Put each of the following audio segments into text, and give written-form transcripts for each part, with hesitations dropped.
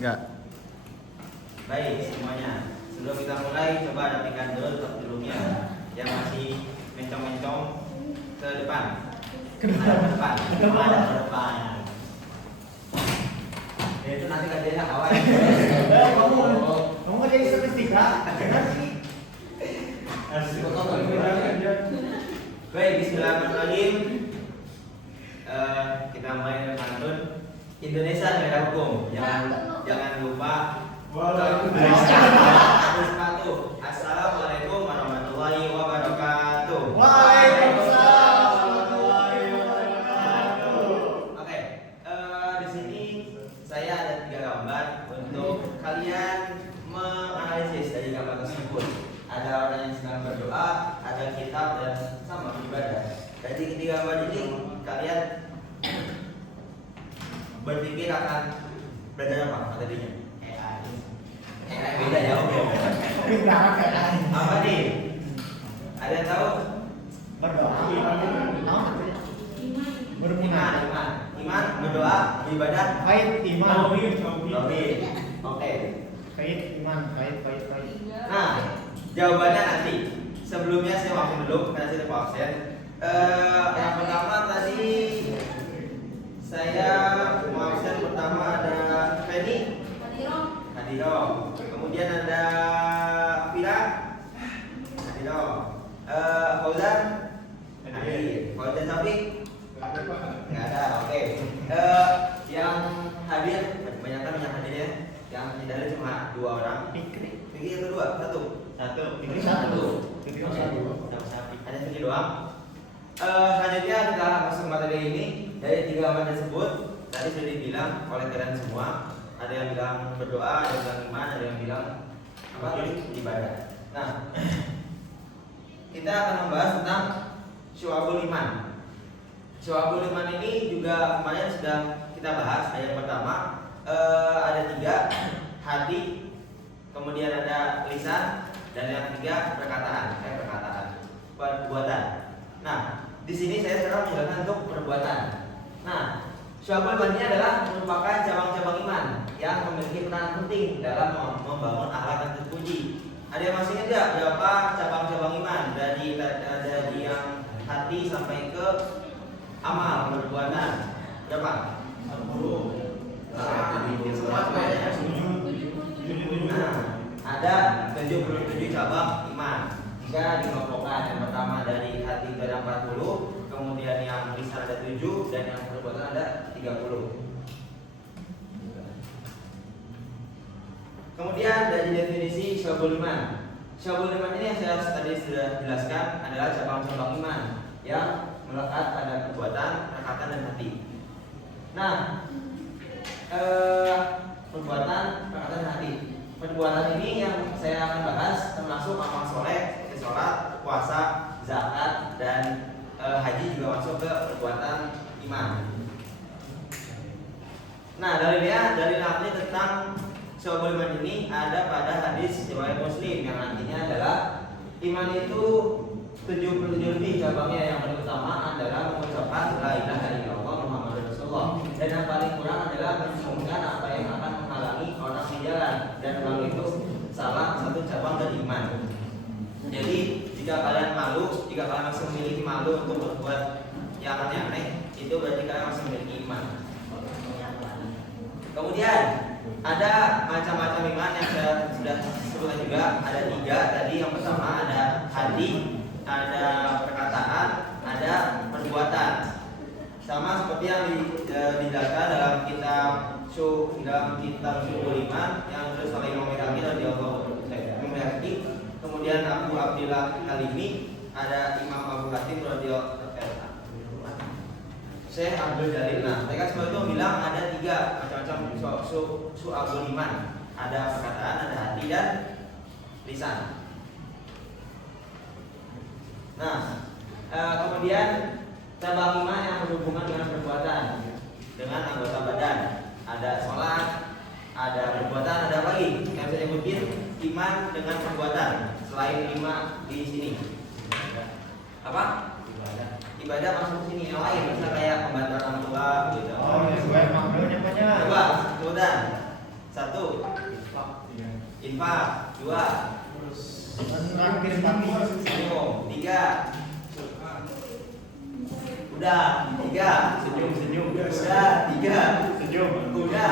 Enggak. Baik semuanya. Sebelum kita mulai, coba rapikan dulu dulunya yang masih mencong-mencong ke depan. Ke depan. Ke depan. Ya itu nanti kerjanya kawan. Kamu kan jadi statistika. Baik, bismillahirrahmanirrahim. Kita mulai dengan pantun Indonesia negara hukum. Jangan lupa Assalamualaikum warahmatullahi wabarakatuh. Waalaikumsalam warahmatullahi wabarakatuh. Oke, di sini saya ada 3 gambar untuk kalian menganalisis dari gambar tersebut. Ada orang yang sedang berdoa, ada kitab dan sama beribadah. Dari 3 gambar ini kalian berpikir akan belajar apa materinya? Beda ya, oke. Apa nih? Ada yang tahu? Berdoa. Iman, berdoa, beribadah. Kait iman. Tauhid. Oke. Kait iman, kait. Nah, jawabannya nanti. Sebelumnya saya maafin dulu karena saya lupa absen. Yang pertama tadi saya mau absen pertama ada Feni, Hadiro. Kemudian ada Fira, Hadiro. Fauzan, hadir. Fauzan Taufik, nggak ada. Oke. Yang hadir kebanyakan yang hadirnya, yang tidak ada cuma 2 orang. Fikri itu 2, 1. Fikri 1. Ada Fikri doang. Selanjutnya kita masuk materi ini. Dari 3 gambar tersebut tadi sudah dibilang oleh kalian semua. Ada yang bilang berdoa, ada yang bilang iman, ada yang bilang apa tadi? Ibadah. Nah, kita akan membahas tentang syu'abul iman. Syu'abul iman ini juga kemarin sudah kita bahas. Yang pertama ada 3, hati, kemudian ada lisan, dan yang ketiga perkataan, perbuatan. Nah, di sini saya sekarang menjelaskan untuk perbuatan. Nah, syu'abul iman ini adalah merupakan cabang-cabang iman yang memiliki peran penting dalam membangun akhlak yang terpuji. Ada yang masih ingat nggak berapa cabang-cabang iman dari yang hati sampai ke amal perbuatan? Berapa? 40. Nah, ada 77 cabang iman. Jika dikelompokkan, yang pertama dari hati ada 40, kemudian yang lisan ada 7, dan yang perbuatan ada 30. Kemudian dari definisi syu'abul iman. Syu'abul iman ini yang saya tadi sudah jelaskan adalah cabang-cabang iman yang melekat pada perbuatan, perkataan, dan hati. Nah, perbuatan, perkataan, dan hati. Perbuatan ini yang saya akan bahas termasuk amal soleh, sholat, puasa, zakat, dan haji juga masuk ke perbuatan iman. Nah, dalil ahli tentang syu'abul iman ini ada pada hadis riwayat Muslim yang artinya adalah iman itu 77 lebih cabangnya. Yang paling utama adalah mengucapkan la ilaha illallah Muhammadur Rasulullah, dan yang paling kurang adalah menyimpulkan apa yang akan menghalangi orang di jalan, dan memang itu salah satu cabang dari iman. Jadi jika kalian masih memiliki malu untuk berbuat yang aneh-aneh, itu berarti kalian masih memiliki iman. Kemudian ada macam-macam iman yang saya sudah sebutkan juga. Ada 3 tadi. Yang pertama ada hati, ada perkataan, ada perbuatan. Sama seperti yang dijelaskan dalam kitab Syu'abul Iman yang terus oleh Imam Bayhaqi radhiyallahu anhu. Kemudian Abu Abdillah Kalimi, ada Imam Abu Hatim radhiyallahu Syekh Abdul Jalil. Nah, mereka semua itu bilang ada 3 macam-macam syu'abul iman. Ada perkataan, ada hati, dan lisan. Nah, kemudian cabang iman yang berhubungan dengan perbuatan, dengan anggota badan. Ada sholat, ada perbuatan, ada apa lagi? Yang saya sebutin iman dengan perbuatan. Selain 5 di sini. Apa? Ibadah masuk sini. Yang lain misalnya kayak pembantu orang tua gitu. Oh, ya, gue makhluknya banyak. Coba, sebutan. 1. Infak. 2. Menraktir kami. Senyum. 3. Udah. 3. Senyum. Udah. 3. Senyum. Udah.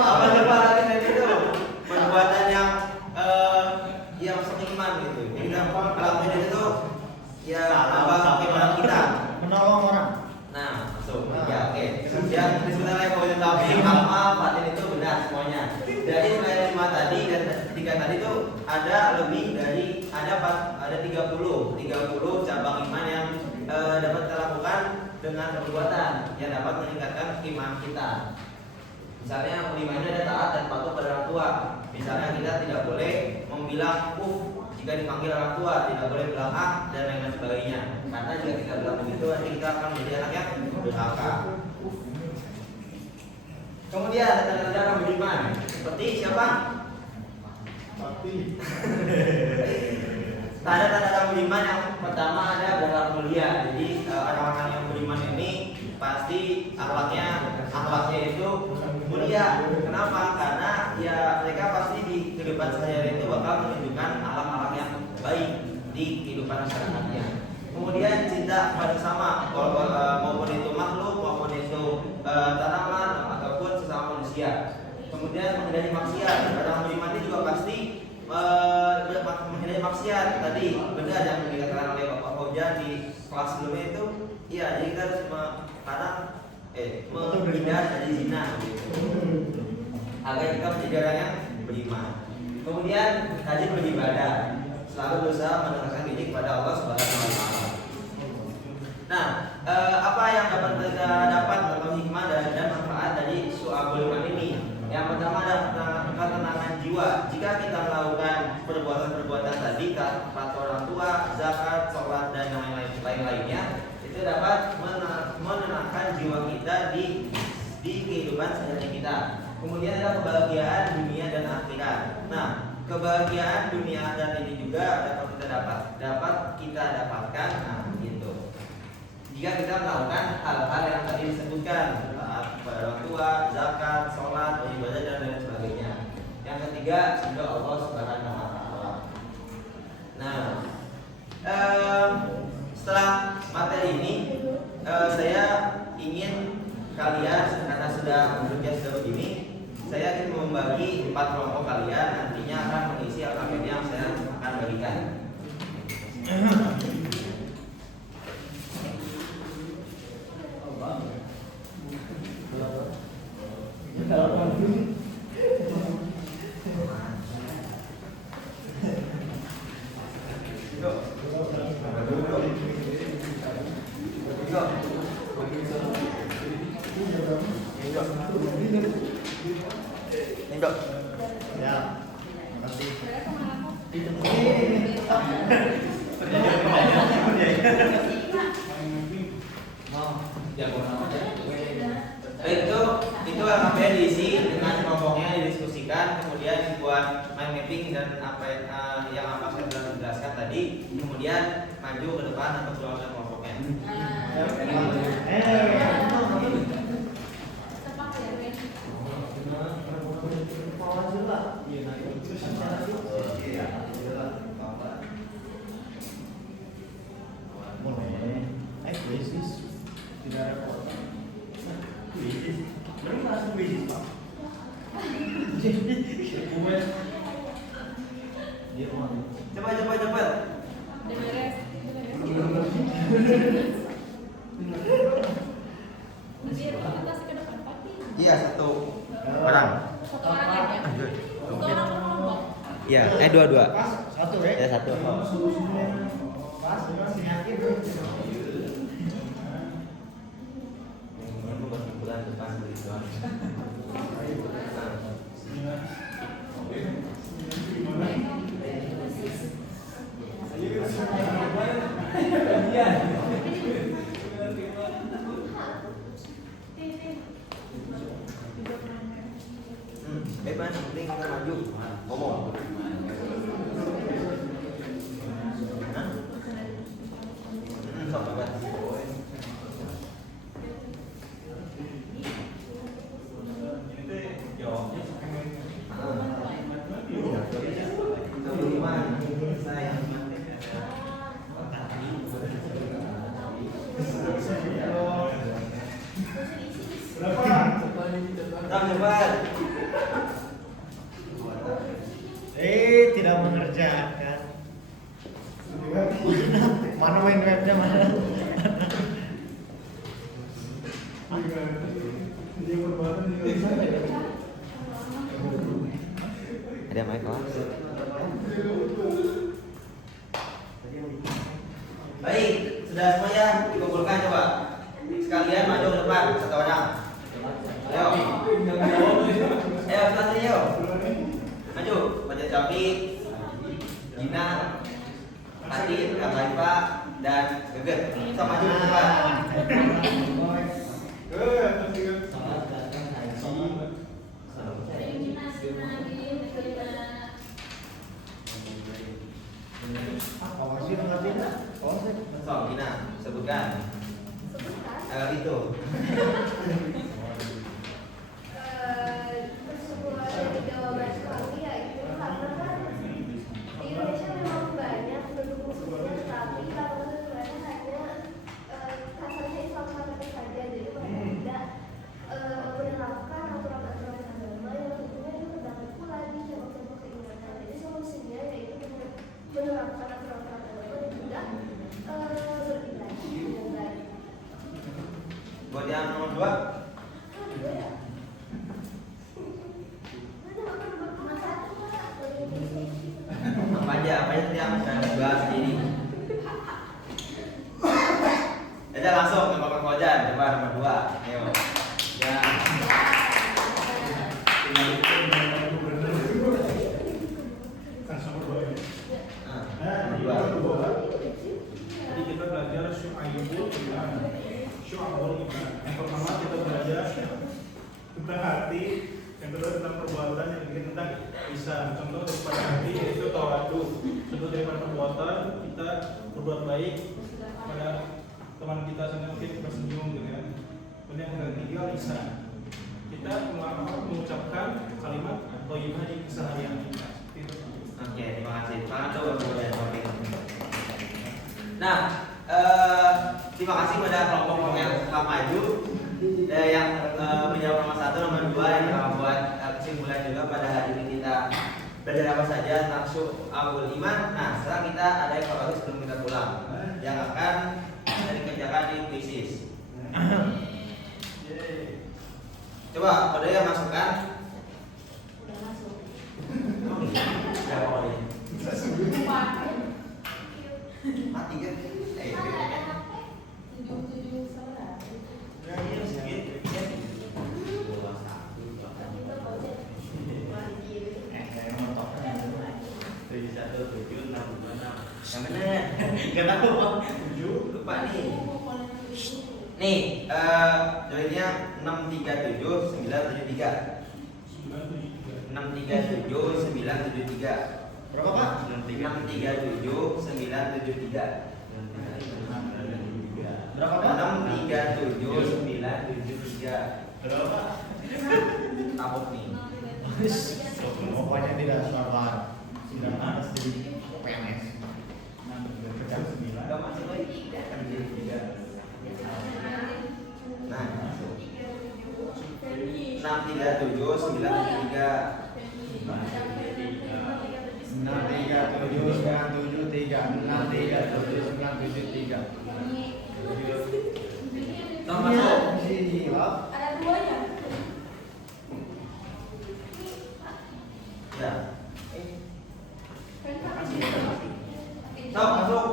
Apa coba lagi dari itu? Perbuatan yang masuk iman gitu. Jadi kita melakukan itu ya apa iman kita. Menolong orang. Nah, masuk. Ya, oke. Yang disebutkan oleh Pak Taufik amal batin itu benar semuanya. Jadi selain 5 tadi dan 3 tadi itu ada lebih dari ada 30 cabang iman yang dapat kita lakukan dengan perbuatan yang dapat meningkatkan iman kita. Misalnya 5 ini ada taat dan patuh pada orang tua. Misalnya kita tidak boleh membilang jika dipanggil orang tua, tidak boleh bilang dan lain sebagainya. Karena jika kita bilang begitu, nanti kita akan menjadi anak yang durhaka. Kemudian ada tanda-tanda orang beriman. Seperti siapa? Tanda-tanda orang beriman yang pertama ada adalah mulia. Jadi orang-orang yang beriman ini pasti akhlaknya itu mulia. Kenapa? Karena ya mereka pasti di kehidupan sehari-hari itu bakal menunjukkan akhlak-akhlak yang baik di kehidupan masyarakatnya. Kemudian cinta pada sesama, maupun itu makhluk, maupun itu tanaman ataupun sesama manusia. Kemudian menghindari maksiat. Orang beriman ini juga pasti menghindari maksiat. Tadi benar yang dikatakan oleh Bapak Fauzan di kelas sebelumnya itu, iya, jadi kita harus menghindar dari zina gitu, agar kita menjadi orang yang beriman. Kemudian rajin beribadah, selalu berusaha mendekatkan diri kepada Allah Subhanahu wa Ta'ala. Nah, apa yang dapat kita dapat atau hikmah dan manfaat dari Syu'abul Iman ini? Yang pertama adalah ketenangan jiwa. Jika kita melakukan perbuatan-perbuatan tadi, taat orang tua, zakat, sholat dan yang lain-lainnya, itu dapat menenangkan jiwa kita di kehidupan sehari-hari kita. Kemudian ada kebahagiaan dunia dan akhirat. Nah, kebahagiaan dunia dan ini juga dapat kita dapatkan. Nah, gitu. Jika kita melakukan hal-hal yang tadi disebutkan, taat kepada orang tua, zakat, sholat, beribadah dan lain sebagainya. Yang ketiga, ridho Allah Subhanahu wa Ta'ala. Nah, setelah materi ini, saya ingin kalian, karena bentuknya sudah begini, saya ingin membagi 4 kelompok kalian, nantinya akan mengisi alfabet yang saya akan bagikan. Enggak. Ya. Makasih. Itu alfabet diisi dengan kelompoknya didiskusikan, kemudian dibuat mind mapping dan apa yang saya sudah jelaskan tadi, kemudian maju ke depan untuk keluarkan kelompoknya. Cepat. Iya, 1 orang. Iya, 2. Satu ya? Ya, 1. Bulan depan bebas, penting kita maju ngomong. Sok bebas. cepat. Tidak mengerjakan. Mana main webnya mana? Ada mic kok. Baik, sudah semuanya dikumpulkan coba. Sekalian maju ke depan satu orang. Ayo. Ayo, satu yuk. Maju, baca Taufik, Gina, Hati, Kak Laifa, dan Geget. Bisa maju ke depan. So, Gina, sebutkan. Itu. Buat yang nomor 2. Apa aja tadi yang sudah dibahas ini. Aja langsung ke Bapak Fauzan, coba nomor 2. Ayo. Ya. Jadi kita belajar syu'aibul iman. Syu'abul iman. Yang pertama kita belajar tentang hati, yang kedua tentang perbuatan, yang ketiga tentang lisan. Contoh daripada hati yaitu tawadu. Contoh daripada perbuatan kita berbuat baik pada teman kita sampai mungkin bersenyum gitu kan. Kemudian yang ketiga lisan. Kita mengucapkan kalimat thayyibah di keseharian kita. Oke, terima kasih. Sekarang coba kemudian topik. Nah, terima kasih pada kelompok yang telah maju yang menjawab nomor 1, nomor 2 yang telah membuat kesimpulan juga pada hari ini kita belajar apa saja tentang syu'abul iman. Nah, sekarang kita ada evaluasi sebelum kita pulang yang akan dikerjakan di kuisis. Coba pada yang masukkan. Mati kan? Yang bener. Gak tahu Bang. Lupa nih. Nih, joinnya 637973. 637973. Berapa Pak? 637973. Berapa Pak? 637973. Berapa? Takut nih. Pokoknya tidak sabar. Tidak harus jadi PNS. Gak masuk lagi. Nah, masuk. 637973. 637973. Nomor masuk. Ada 2 ya? Ya. Sok masuk.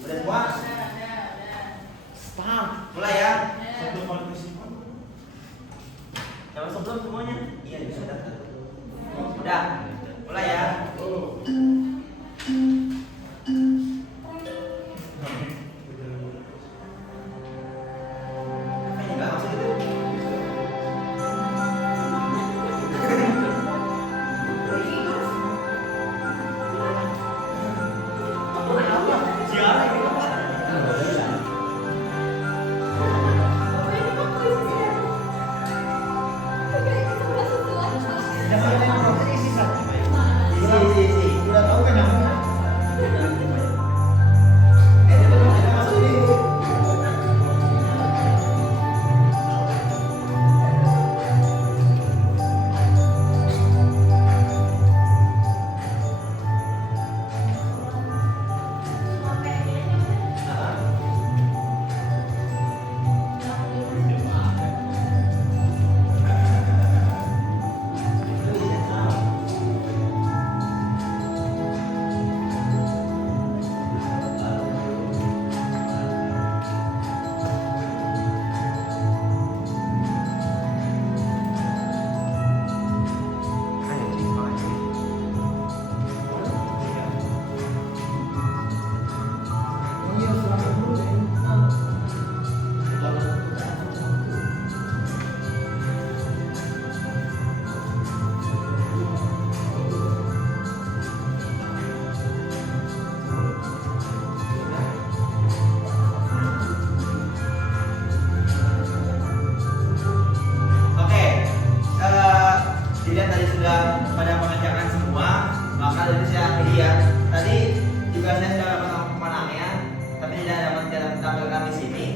Udah semua? Paham. Mulai ya. Satu partisipan. Yang sebelum semuanya? Iya, sudah. Udah. Mulai ya. Apa ini Bang? Maksud itu? dilihat tadi sudah pada mengerjakan semua, maka dari saya akhiri ya. Tadi juga saya sudah dapat pemenangnya, tapi tidak dapat tampilkan di sini.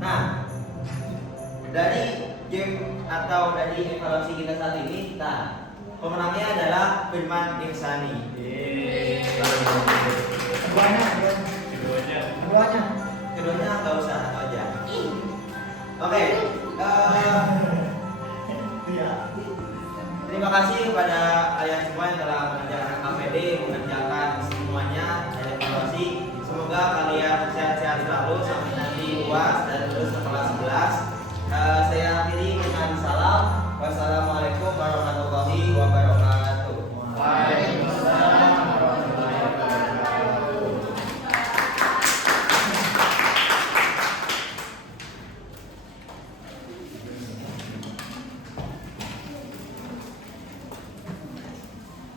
Nah, dari game atau dari evaluasi kita saat ini, pemenangnya adalah Firman Insani. Keduanya nggak usah, satu aja. Oke. Terima kasih kepada kalian semua yang telah mengerjakan KPD,